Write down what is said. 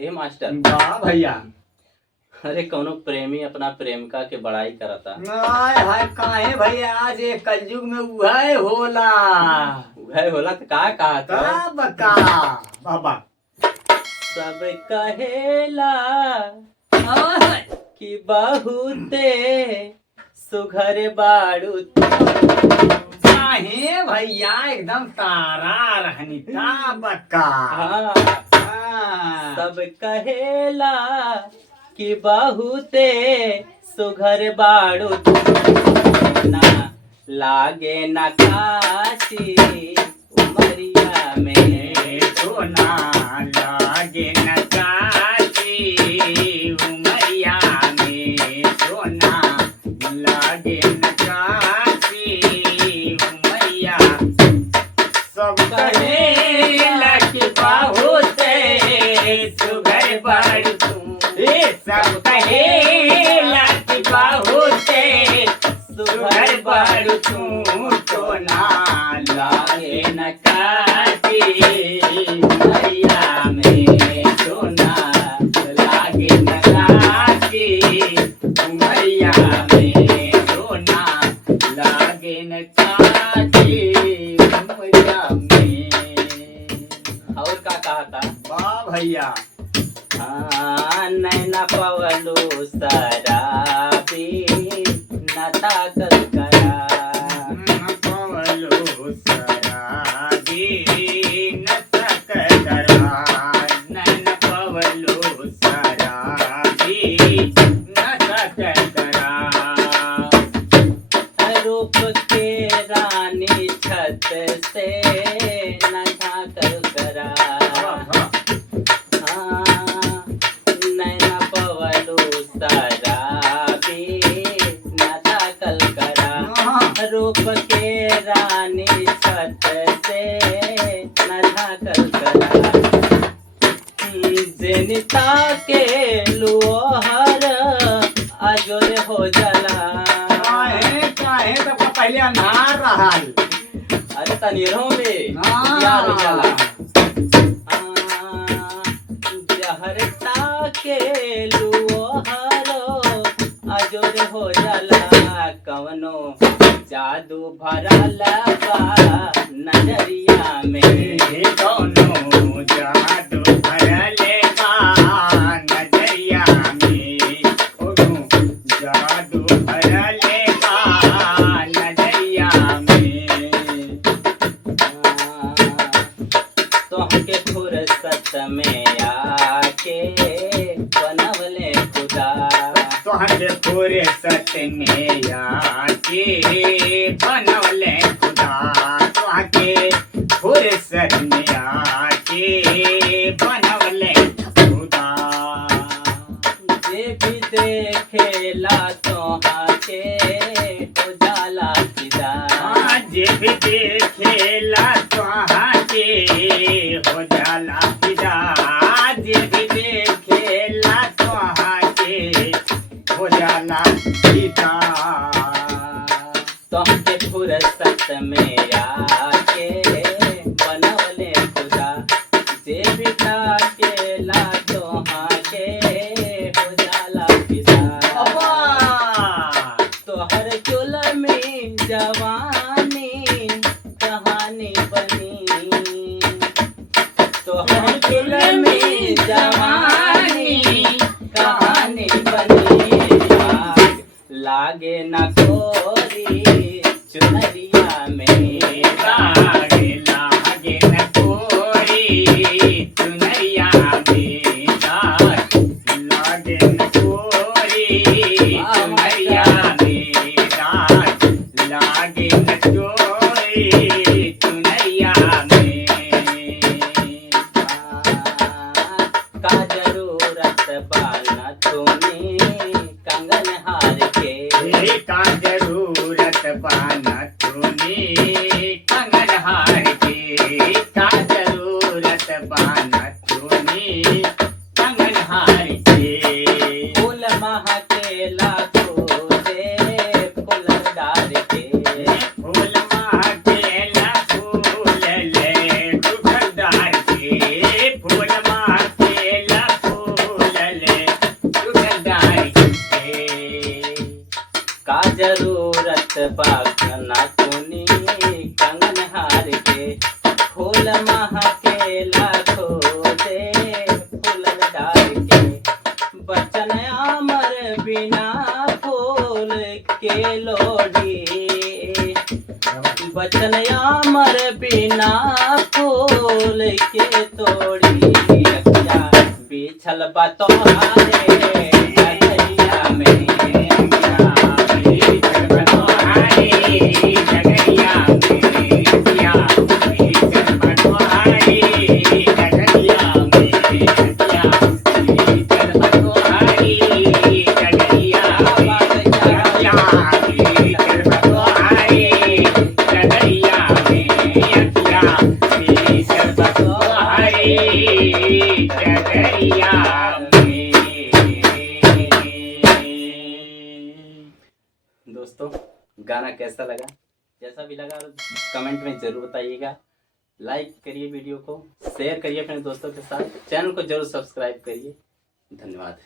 हे मास्टर। वाह भैया। अरे कौनो प्रेमी अपना प्रेमिका के बड़ाई करता। हाय हाय काहे भैया आज ये कलयुग में उहे होला। वह होला तो का कहा था? का बका बाबा सब कहेला हाय कि बहुते सुघर बाड़ू तू। काहे भैया एकदम तारा रहनी का बका। हाँ, हाँ। सब कहेला कि बहुते सुघर बाड़ू तू। ना लागे न काशी उमरिया में सोना लागे न काशी उमरिया में सोना लागे न काशी उमरिया। सब कहेला कि बहुते सुघर बाड़ू तू। सब कहेला कि बहुते सुघर बाड़ू तू सोना लागे न काशी उमरिया में सोना लागे न काशी उमरिया में सोना लागे न काशी उमरिया में। और का कहा था? वाह भैया। हाँ, नैना पवलू शराबी नता कल करा। पवलो शराबी नशा करा। नैन पवलो शराबी नशा करा। रूप के रानी छत से नशा कल करा। हाँ, नैना पवलू शराबी नशा कल करा। रूप के रानी छत से नशा कल करा। जनिता के लोहर अजोर हो जला। काहे काहे तो पहले अनार रहल। अरे तनीरों में हाँ। यार हो जाला। जहरता के लोहरो अजोर हो जाला। कवनो जादू भरल बा नजरिया में। कौनो जादू भरले बा नजरिया में। कौनो जादू भरले बा नजरिया में। तोहके फुर्सत में आके बनवले खुदा। तोहरे फुर्सत में आके बनवले खुदा। तोहके फुर्सत में आके बनवले खुदा। जे भी देखेला तोहके हो जाला फिदा। आज भी देखेला तोहके हो जाला फिदा। आज भी देखेला तोहके हो जाला फिदा। तोहके फुर्सत में आके बनवले खुदा। जे भी ताकेला तोहके हो जाला फिदा। तोहर जुल्मी जवानी कहानी बनी। तोहर जुल्मी जवानी कहानी बनी। लागे न कोरी चुनरिया में। लागे लागे न कोई चुनरिया में। लागे न कोई चुनरिया में। लागे न कोई चुनरिया में। का जरूरत बाना तूने कंगन हार के। का जरूरत पाना तूने कंगन हार के। का जरूरत पाना तूने कंगन हार के। फूल महकेला खोजे फूल डाल के। फूल महकेला फूल ले दुखदार के। फूल महकेला फूल पाखना चुनी कंगन हार के फूल महकेला खोजे फूल डाल के बचन अमर बिना फूल के लोढ़ी बचन अमर बिना फूल के तोड़ी बिछल बतोहारे डगरिया में बिछल बतोहारे डगरिया में बिछल बतोहारे डगरिया में बिछल बतोहारे डगरिया दोस्तों गाना कैसा लगा? जैसा भी लगा कमेंट में ज़रूर बताइएगा। लाइक करिए वीडियो को, शेयर करिए अपने दोस्तों के साथ, चैनल को जरूर सब्सक्राइब करिए। धन्यवाद।